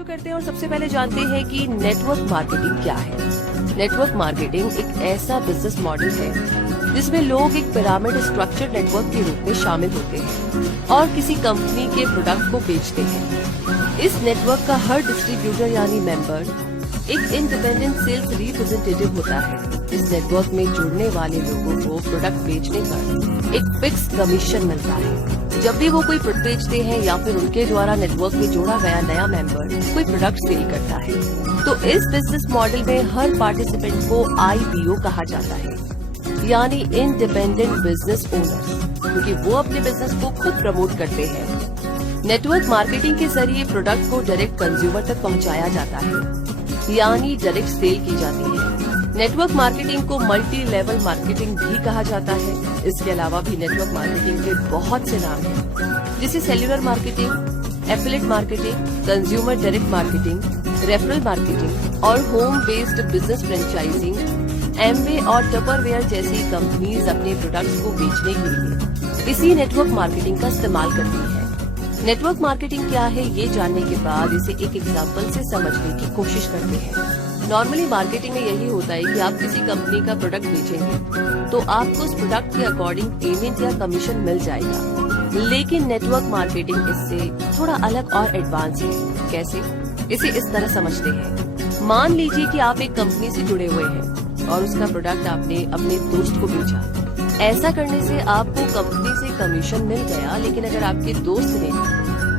शुरू करते हैं और सबसे पहले जानते हैं कि नेटवर्क मार्केटिंग क्या है। नेटवर्क मार्केटिंग एक ऐसा बिजनेस मॉडल है जिसमें लोग एक पिरामिड स्ट्रक्चर नेटवर्क के रूप में शामिल होते हैं और किसी कंपनी के प्रोडक्ट को बेचते हैं। इस नेटवर्क का हर डिस्ट्रीब्यूटर यानी मेंबर एक इंडिपेंडेंट सेल्स रिप्रेजेंटेटिव होता है। इस नेटवर्क में जुड़ने वाले लोगों को प्रोडक्ट बेचने पर एक फिक्स कमीशन मिलता है। जब भी वो कोई प्रोडक्ट बेचते हैं या फिर उनके द्वारा नेटवर्क में जोड़ा गया नया मेंबर कोई प्रोडक्ट सेल करता है, तो इस बिजनेस मॉडल में हर पार्टिसिपेंट को IPO कहा जाता है, यानी इंडिपेंडेंट बिजनेस ओनर, क्योंकि वो अपने बिजनेस को खुद प्रमोट करते हैं। नेटवर्क मार्केटिंग के जरिए प्रोडक्ट को डायरेक्ट कंज्यूमर तक पहुंचाया जाता है, यानी डायरेक्ट सेल की जाती है। नेटवर्क मार्केटिंग को मल्टी लेवल मार्केटिंग भी कहा जाता है। इसके अलावा भी नेटवर्क मार्केटिंग के बहुत से नाम हैं, जैसे cellular marketing, affiliate marketing, consumer direct marketing, referral marketing और home based business franchising. Amway और टपरवेयर जैसी कंपनीज अपने प्रोडक्ट्स को बेचने के लिए इसी नेटवर्क मार्केटिंग का इस्तेमाल करती है। नेटवर्क मार्केटिंग क्या है, ये जानने के बाद इसे एक एग्जाम्पल से समझने की कोशिश करते हैं। नॉर्मली मार्केटिंग में यही होता है कि आप किसी कंपनी का प्रोडक्ट बेचेंगे तो आपको उस प्रोडक्ट के अकॉर्डिंग पेमेंट या कमीशन मिल जाएगा, लेकिन नेटवर्क मार्केटिंग इससे थोड़ा अलग और एडवांस है। कैसे? इसे इस तरह समझते हैं। मान लीजिए कि आप एक कंपनी से जुड़े हुए हैं और उसका प्रोडक्ट आपने अपने दोस्त को बेचा। ऐसा करने से आपको कंपनी से कमीशन मिल गया, लेकिन अगर आपके दोस्त ने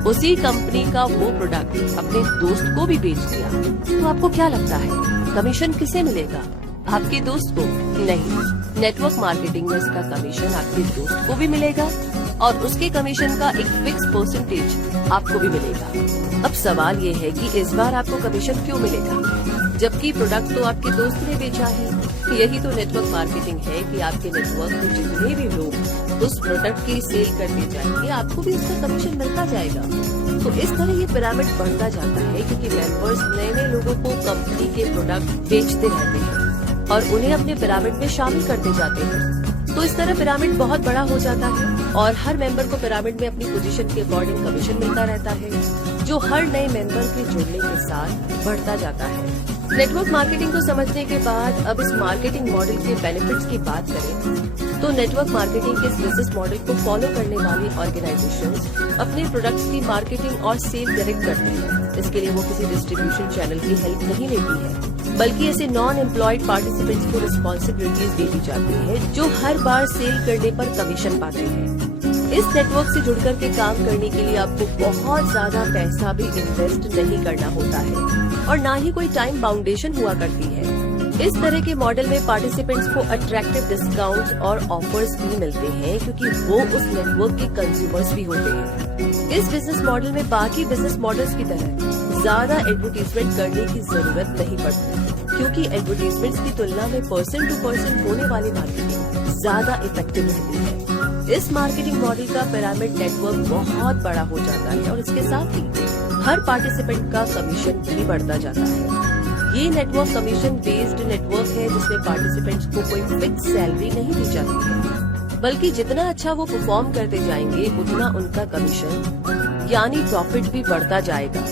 उसी कंपनी का वो प्रोडक्ट अपने दोस्त को भी बेच दिया, तो आपको क्या लगता है कमीशन किसे मिलेगा? आपके दोस्त को? नहीं, नेटवर्क मार्केटिंग में इसका कमीशन आपके दोस्त को भी मिलेगा और उसके कमीशन का एक फिक्स परसेंटेज आपको भी मिलेगा। अब सवाल ये है कि इस बार आपको कमीशन क्यों मिलेगा, जबकि प्रोडक्ट तो आपके दोस्त ने बेचा है। यही तो नेटवर्क मार्केटिंग है कि आपके नेटवर्क में जितने भी लोग उस प्रोडक्ट की सेल करते जाएंगे, आपको भी उसका कमीशन मिलता जाएगा। तो इस तरह ये पिरामिड बढ़ता जाता है, क्योंकि मेंबर्स नए नए लोगों को कंपनी के प्रोडक्ट बेचते रहते हैं और उन्हें अपने पिरामिड में शामिल करते जाते हैं। तो इस तरह पिरामिड बहुत बड़ा हो जाता है और हर मेंबर को पिरामिड में अपनी पोजीशन के अकॉर्डिंग कमीशन मिलता रहता है, जो हर नए मेंबर के जुड़ने के साथ बढ़ता जाता है। नेटवर्क मार्केटिंग को समझने के बाद अब इस मार्केटिंग मॉडल के बेनिफिट्स की बात करें तो नेटवर्क मार्केटिंग के इस बिजनेस मॉडल को फॉलो करने वाली ऑर्गेनाइजेशंस अपने प्रोडक्ट्स की मार्केटिंग और सेल डायरेक्ट करती है। इसके लिए वो किसी डिस्ट्रीब्यूशन चैनल की हेल्प नहीं लेती है, बल्कि ऐसे नॉन एम्प्लॉयड पार्टिसिपेंट्स को रिस्पॉन्सिबिलिटीज दे दी जाती है, जो हर बार सेल करने पर कमीशन पाते हैं। इस नेटवर्क से जुड़कर के काम करने के लिए आपको बहुत ज्यादा पैसा भी इन्वेस्ट नहीं करना होता है और ना ही कोई टाइम बाउंडेशन हुआ करती है। इस तरह के मॉडल में पार्टिसिपेंट्स को अट्रैक्टिव डिस्काउंट्स और ऑफर्स भी मिलते हैं, क्योंकि वो उस नेटवर्क के कंज्यूमर्स भी होते हैं। इस बिजनेस मॉडल में बाकी बिजनेस मॉडल्स की तरह ज्यादा एडवर्टीजमेंट करने की जरूरत नहीं पड़ती, क्योंकि एडवर्टीजमेंट्स की तुलना में पर्सन टू पर्सन होने वाली मार्केटिंग ज्यादा इफेक्टिव रहती है। इस मार्केटिंग मॉडल का पिरामिड नेटवर्क बहुत बड़ा हो जाता है और इसके साथ ही हर पार्टिसिपेंट का कमीशन भी बढ़ता जाता है। ये नेटवर्क कमीशन बेस्ड नेटवर्क है, जिसमें पार्टिसिपेंट्स को कोई फिक्स सैलरी नहीं दी जाती है, बल्कि जितना अच्छा वो परफॉर्म करते जाएंगे उतना उनका कमीशन यानी प्रॉफिट भी बढ़ता जाएगा।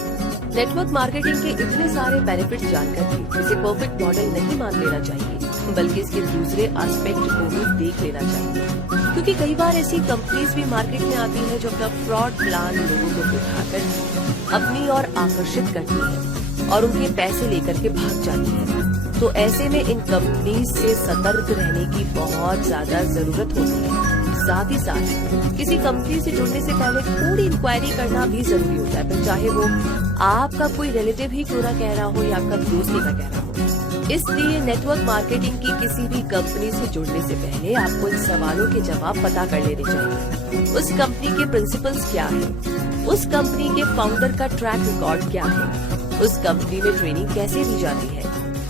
नेटवर्क मार्केटिंग के इतने सारे बेनिफिट्स जानकर भी इसे परफेक्ट मॉडल नहीं मान लेना चाहिए, बल्कि इसके दूसरे एस्पेक्ट को भी देख लेना चाहिए, क्योंकि कई बार ऐसी कंपनीज भी मार्केट में आती है जो अपना फ्रॉड प्लान लोगों को दिखाकर अपनी ओर आकर्षित करती है और उनके पैसे लेकर के भाग जाती है। तो ऐसे में इन कंपनीज से सतर्क रहने की बहुत ज्यादा जरूरत होती है। साथ ही साथ किसी कंपनी से जुड़ने से पहले थोड़ी इंक्वायरी करना भी जरूरी होता है, फिर चाहे वो आपका कोई रिलेटिव ही क्यों ना कह रहा हो या आपका दोस्त ही का कह रहा हो। इसलिए नेटवर्क मार्केटिंग की किसी भी कंपनी से जुड़ने से पहले आपको इन सवालों के जवाब पता कर लेने चाहिए। उस कंपनी के प्रिंसिपल्स क्या है, उस कंपनी के फाउंडर का ट्रैक रिकॉर्ड क्या है, उस कंपनी में ट्रेनिंग कैसे दी जाती है,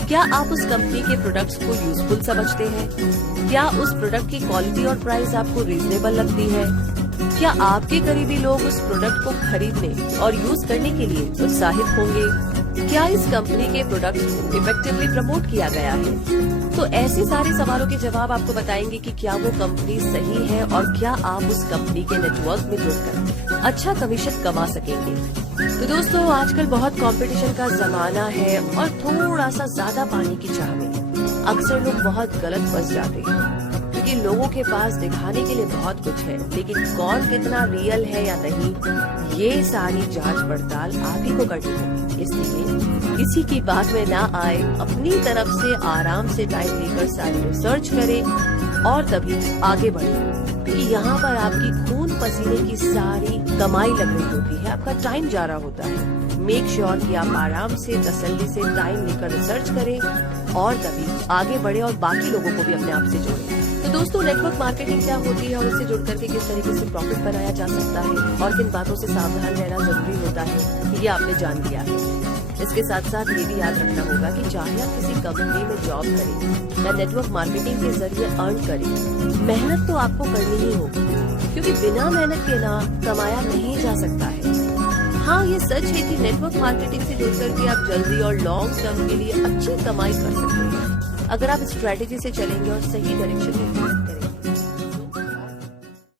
क्या आप उस कंपनी के प्रोडक्ट्स को यूजफुल समझते हैं, क्या उस प्रोडक्ट की क्वालिटी और प्राइस आपको रीजनेबल लगती है, क्या आपके करीबी लोग उस प्रोडक्ट को खरीदने और यूज करने के लिए उत्साहित होंगे। क्या इस कंपनी के प्रोडक्ट्स को इफेक्टिवली प्रमोट किया गया है? तो ऐसे सारे सवालों के जवाब आपको बताएंगे कि क्या वो कंपनी सही है और क्या आप उस कंपनी के नेटवर्क में जुड़कर अच्छा कमीशन कमा सकेंगे। तो दोस्तों, आजकल बहुत कंपटीशन का जमाना है और थोड़ा सा ज्यादा पाने की चाह में अक्सर लोग बहुत गलत फंस जाते हैं, क्योंकि लोगों के पास दिखाने के लिए बहुत कुछ है, लेकिन कौन कितना रियल है या नहीं, ये सारी जांच पड़ताल आप ही को करनी होगी। इसलिए किसी की बात में ना आए, अपनी तरफ से आराम से टाइम लेकर सारी रिसर्च करें और तभी आगे बढ़े, क्योंकि यहाँ पर आपकी खून पसीने की सारी कमाई लग रही होती है, आपका टाइम जा रहा होता है। मेक श्योर कि आप आराम से तसल्ली से टाइम लेकर रिसर्च करें और तभी आगे बढ़े और बाकी लोगों को भी अपने आप से जोड़ें। तो दोस्तों, नेटवर्क मार्केटिंग क्या होती है और इससे जुड़ करके किस तरीके से प्रॉफिट बनाया जा सकता है और किन बातों से सावधान रहना जरूरी होता है, ये आपने जान लिया है। इसके साथ साथ ये भी याद रखना होगा कि चाहे आप किसी कंपनी में जॉब करें या नेटवर्क मार्केटिंग के जरिए अर्न करें, मेहनत तो आपको करनी ही होगी, क्योंकि बिना मेहनत के ना कमाया नहीं जा सकता है। हाँ, ये सच है कि नेटवर्क मार्केटिंग से जुड़ करके आप जल्दी और लॉन्ग टर्म के लिए अच्छी कमाई कर सकते हैं, अगर आप स्ट्रेटेजी से चलेंगे और सही डायरेक्शन में